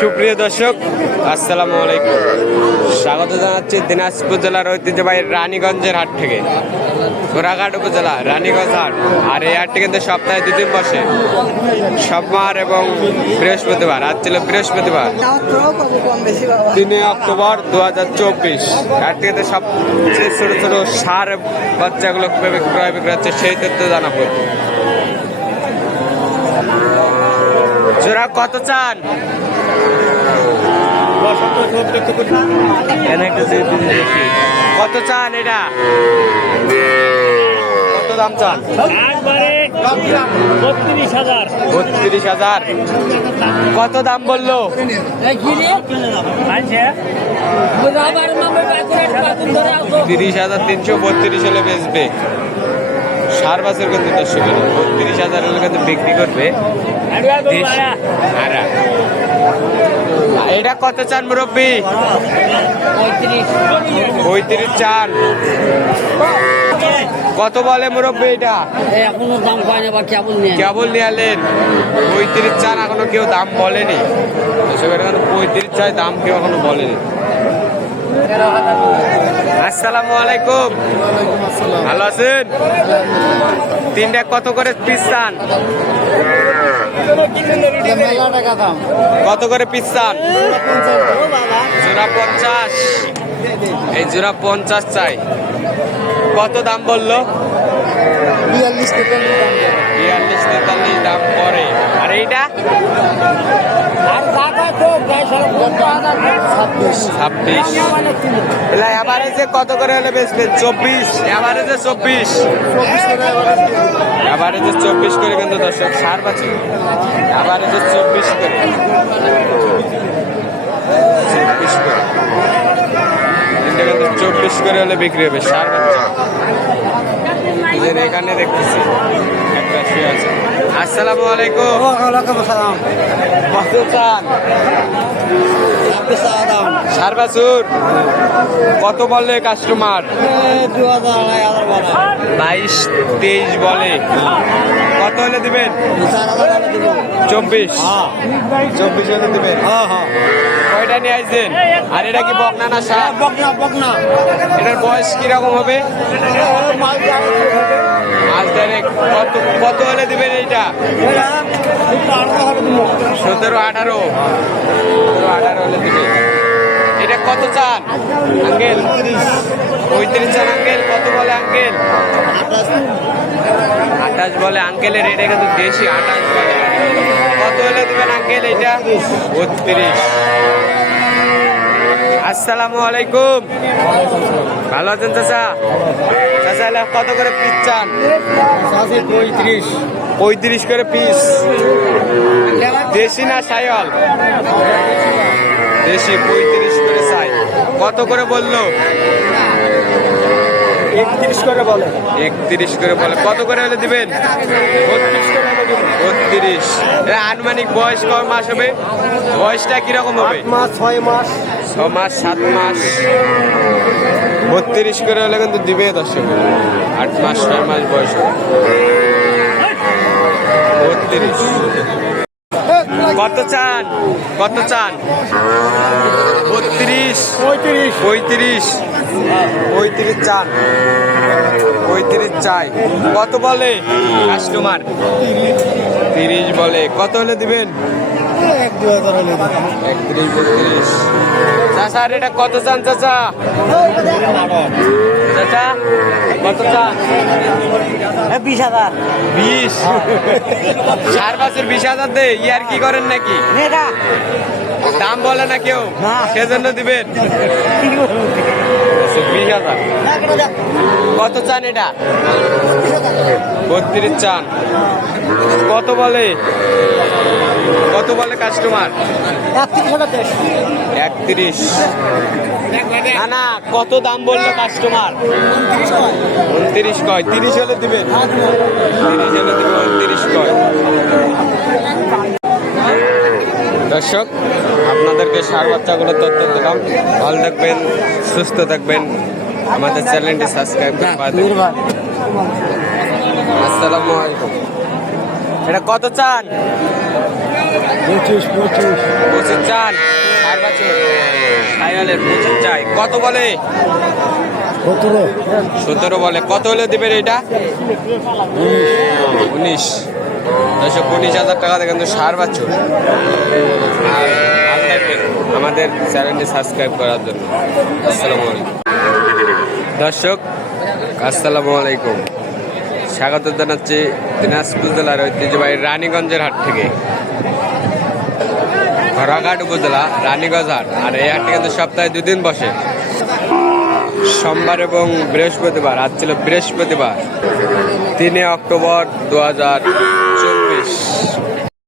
সুপ্রিয় দর্শক, আসসালামু আলাইকুম। স্বাগত জানাচ্ছি দিনাজপুর জেলার ঐতিহ্যবাহী রানীগঞ্জের হাট থেকে। ঘোড়াঘাট উপজেলা রানীগঞ্জ হাট। আর এই হাটটি কিন্তু সপ্তাহে 2 দিন বসে, সোমবার এবং বৃহস্পতিবার। আজ ছিল বৃহস্পতিবার, 3 অক্টোবর 2024। হাটটি কিন্তু সবচেয়ে ছোট ছোট ষাঁড় বাচ্চাগুলো ক্রয় বিক্রয় হচ্ছে, সেই তথ্য জানাবো। জোড়া কত চান? কত চান এটা? কত দাম চান? 32,000। কত দাম বললো? 30,332 হলে বেচবে। 4 বছর কিন্তু 32,000 হলে কিন্তু বিক্রি করবে। এটা কত চান মুরব্বী? 35 চান। কত বলে মুরব্বী এটা? এখনো দাম পায় না, কেবল নিয়ে আলেন। 35 চান, এখনো কেউ দাম বলেনি। 35 চাই, দাম কেউ এখনো বলেনি। আসসালামু আলাইকুম, ভালো আছেন? 3টা কত করে পিস চান? কত করে পিস চান? জোড়া 50। এই জোড়া 50 চাই। কত দাম বললো? 42-43 দাম করে। আর এইটা 26। এভারেজে কত করে হলে বেচবেন? 24। এভারেজে 24। এভারেজে 24 করে কিন্তু দর্শক সার পাচ্ছে। এভারেজে 24 করে। 24 করে। কিন্তু 24 করে হলে বিক্রি হবে সার বাচ্চা। এখানে দেখতেছি একটা শুয়ে আছে। আসসালামু আলাইকুম। কত চান? সার বাছুর কত বলে কাস্টমার? 22-23 বলে। কত হলে দিবেন? 24 হলে দিবেন। কয়টা নিয়ে আসছেন? আর এটা কি বকনা না সার? বকনা। এটার বয়স কিরকম হবে? কত হলে দিবেন এইটা? 17-18 হলে দিবেন। এটা কত চান আঙ্কেল? 35 চান আঙ্কেল। কত বলে আঙ্কেল? 28 বলে। আঙ্কেলের এটা কিন্তু দেশি 28 বলে। কত হলে দিবেন আঙ্কেল এইটা? 32। আসসালামু আলাইকুম, ভালো আছেন চাচা? চাচা কত করে পিস চান? 35 করে পিস। দেশি না সাইওয়াল? দেশি। 35 করে চাই। কত করে বললো? 31 করে বলে। 31 করে বলে। কত করে হলে দিবেন? 32। আনুমানিক বয়স কয় মাস হবে? বয়সটা কিরকম হবে? 6 মাস 7 মাস। 32 করে হলে কিন্তু দিবে দর্শক। 8 মাস 6 মাস বয়স হবে। 32। কত চান? 32 35 চান। 35 চাই। কত বলে কাস্টমার? 30 বলে। কত হলে দিবেন? 31-32। চাচা এটা কত চান চাচা? চাচা কত চান? 20,000। 20। 4 বছর 20,000 দে। ইয়ার কি করেন নাকি? দাম বলে না কেউ, সেজন্য দিবেন। 20,000। কত চান এটা? 32 চান। কত বলে কাস্টমার? 31। না, কত দাম বললো কাস্টমার? 29 কয়। 30 হলে দিবেন। 30 হলে দিবেন। 29 কয়। দর্শক, আপনাদেরকে ষাঁড় বাচ্চাগুলোর তথ্য দিলাম। ভালো থাকবেন, সুস্থ থাকবেন। আমাদের চ্যানেলটি সাবস্ক্রাইব করবেন। আসসালামু আলাইকুম। এটা কত চান? পঁচিশ পঁচিশ 25 চান 4 বছর সাইওয়ালের 25 চাই। কত বলে? 17 বলে। কত হলে দিবেন এটা? 19 19,000 টাকা দিয়ে কিন্তু 4 বছর। আর ভালো থাকবেন আমাদের চ্যানেলটি সাবস্ক্রাইব করার জন্য। আসসালামু আলাইকুম দর্শক, আসসালামু আলাইকুম। স্বাগত জানাচ্ছি দিনাজপুর জেলার ঐতিহ্যবাহী রানীগঞ্জের হাট থেকে। ঘোড়াঘাট উপজেলা রানীগঞ্জ হাট। আর এই হাটটি কিন্তু সপ্তাহে 2 দিন বসে, সোমবার এবং বৃহস্পতিবার। আজ ছিল বৃহস্পতিবার 3 অক্টোবর 2023।